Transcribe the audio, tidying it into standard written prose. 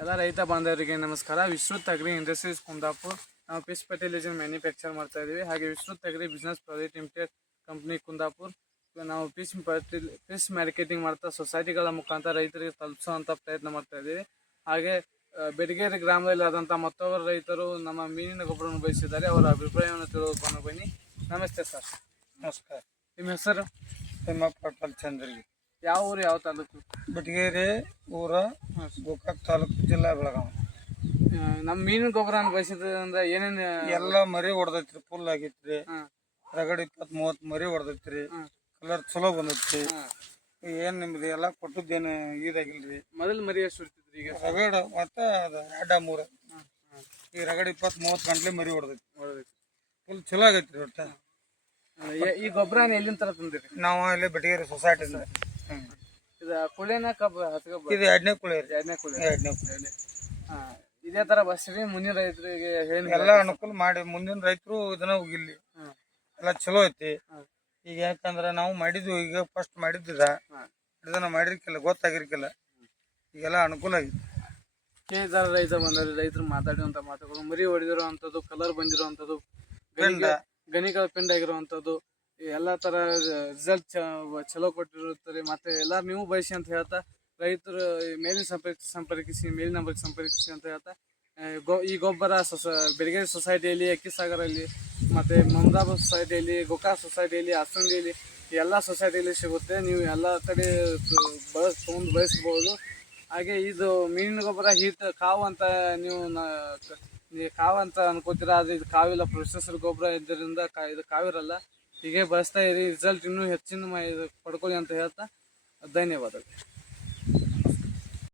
ಎಲ್ಲ ರೈತ ಬಾಂಧವರಿಗೆ ನಮಸ್ಕಾರ. ವಿಶ್ರುತ್ ಅಗ್ರಿ ಇಂಡಸ್ಟ್ರೀಸ್ ಕುಂದಾಪುರ್ ನಾವು ಫಿಶ್ ಫರ್ಟಿಲೈಸರ್ ಮ್ಯಾನುಫ್ಯಾಕ್ಚರ್ ಮಾಡ್ತಾ ಇದೀವಿ. ಹಾಗೆ Vishrut agri business private limited company Kundapur ನಾವು ಫಿಶ್ ಮಾರ್ಕೆಟಿಂಗ್ ಮಾಡ್ತಾ ಸೊಸೈಟಿಗಳ ಮುಖಾಂತರ ರೈತರಿಗೆ ತಲುಪಿಸುವಂತ ಪ್ರಯತ್ನ ಮಾಡ್ತಾ ಇದೀವಿ. ಹಾಗೆ ಬೆಡಗೇರಿ ಗ್ರಾಮದಲ್ಲಿ ಆದಂತಹ ಮತ್ತೊಬ್ಬರು ರೈತರು ನಮ್ಮ ಮೀನಿನ ಗೊಬ್ಬರವನ್ನು ಬಯಸಿದ್ದಾರೆ. ಅವರ ಅಭಿಪ್ರಾಯವನ್ನು ತಿಳಿದುಕೊಂಡು ಬನ್ನಿ. ನಮಸ್ತೆ ಸರ್. ನಮಸ್ಕಾರ. ನಿಮ್ಮ ಹೆಸರು? ತಿಮ್ಮಪ್ಪ ಚಂದ್ರಗಿ. ಯಾವ ಊರು, ಯಾವ ತಾಲೂಕು? ಬೆಟಗೇರಿ ಊರ, ಗೋಕಾಕ್ ತಾಲೂಕು, ಜಿಲ್ಲಾ ಬೆಳಗಾವಿ. ನಮ್ಮ ಮೀನಿನ ಗೊಬ್ಬರವನ್ನು ಬಯಸಿದ್ರೆ ಏನೇನು? ಎಲ್ಲ ಮರಿ ಹೊಡೆದೈತ್ರಿ, ಫುಲ್ ಆಗೈತ್ರಿ. ರಗಡ್ 20-30 ಮರಿ ಹೊಡೆದೈತ್ರಿ. ಕಲರ್ ಚಲೋ ಬಂದೈತ್ರಿ. ಏನ್ ನಿಮ್ದು ಎಲ್ಲ ಕೊಟ್ಟದ್ದೇನು ಇದಾಗಿಲ್ರಿ. ಮೊದಲು ಮರಿ ಎಷ್ಟು ಹೊಡ್ತಿದ್ರಿ? ಈಗ ರಗಡ್ ಮತ್ತೆ 2-3 ಈ ರಗಡ್ 20-30 ಗಂಟ್ಲೆ ಮರಿ ಹೊಡೆದೈತಿ. ಫುಲ್ ಚಲೋ ಆಗೈತ್ರಿ. ಒಟ್ಟ ಈ ಗೊಬ್ಬರನ ಎಲ್ಲಿಂದ ತರ ತಂದಿರಿ? ನಾವು ಇಲ್ಲಿ ಬೆಟಗೇರಿ ಸೊಸೈಟಿ. ಇದು ಕುಳೆನ ಕಬ್ಬ? ಇದು 2ನೇ ಕುಳೆ ರೀ. 2ನೇ ಕುಳೆ. 2ನೇ ಕುಳೆ. ಇದೇ ತರ ಬಸ್ರಿ ಮುಂದಿನ ರೈತರಿಗೆ ಎಲ್ಲ ಅನುಕೂಲ ಮಾಡಿ. ಮುಂದಿನ ರೈತರು ಇದನ್ನ ಹೋಗಿಲ್ಲಿ ಎಲ್ಲ ಚಲೋ ಐತಿ. ಈಗ ಯಾಕಂದ್ರ ನಾವು ಮಾಡಿದ್ವಿ, ಈಗ ಫಸ್ಟ್ ಮಾಡಿದ್ದ ಇದನ್ನ ಮಾಡಿರ್ಕಿಲ್ಲ, ಗೊತ್ತಾಗಿರ್ಕಿಲ್ಲ. ಈಗೆಲ್ಲ ಅನುಕೂಲ ಆಗೈತಿ. ಕೇಳಿದಾರ ರೈತ ಬಂದ್ರೆ ರೈತರು ಮಾತಾಡುವಂತ ಮಾತುಗಳು, ಮರಿ ಹೊಡೆದಿರುವಂತದ್ದು, ಕಲರ್ ಬಂದಿರುವಂತದ್ದು, ಗಣಿಗಳ ಪಿಂಡ್ ಆಗಿರುವಂತದ್ದು, ಎಲ್ಲಾ ತರ ರಿಸಲ್ಟ್ ಚಲೋ ಕೊಟ್ಟಿರುತ್ತಾರೆ. ಮತ್ತೆ ಎಲ್ಲಾ ನೀವು ಬಯಸಿ ಅಂತ ಹೇಳ್ತಾ ರೈತರು ಮೇಲಿನ ಸಂಪರ್ಕಿಸಿ ಮೇಲಿನ ನಂಬರ್ಗೆ ಸಂಪರ್ಕಿಸಿ ಅಂತ ಹೇಳ್ತಾ ಈ ಗೊಬ್ಬರ ಬೆಳಗೇರಿ ಸೊಸೈಟಿಯಲ್ಲಿ, ಅಕ್ಕಿಸಾಗರಲ್ಲಿ, ಮತ್ತೆ ಮಮದಾಬಾದ್ ಸೊಸೈಟಿಯಲ್ಲಿ, ಗೋಕಾಕ್ ಸೊಸೈಟಿಯಲ್ಲಿ, ಹಾಸನಡಿಯಲ್ಲಿ ಎಲ್ಲ ಸೊಸೈಟಿಯಲ್ಲಿ ಸಿಗುತ್ತೆ. ನೀವು ಎಲ್ಲ ಕಡೆ ತೊಗೊಂಡು ಬಳಸಬಹುದು. ಹಾಗೆ ಇದು ಮೀನಿನ ಗೊಬ್ಬರ ಕಾವು ಅಂತ ನೀವು ಕಾವು ಅಂತ ಅನ್ಕೋತೀರಾ, ಆದ್ರೆ ಇದು ಕಾವಿಲ್ಲ. ಪ್ರೊಸೆಸರ್ ಗೊಬ್ಬರ ಇದರಿಂದ ಇದು ಕಾವಿರಲ್ಲ. ಹೀಗೆ ಬಳಸ್ತಾ ಇರಿ, ರಿಸಲ್ಟ್ ಇನ್ನೂ ಹೆಚ್ಚಿನ ಪಡ್ಕೊಳ್ಳಿ ಅಂತ ಹೇಳ್ತಾ ಧನ್ಯವಾದಗಳು.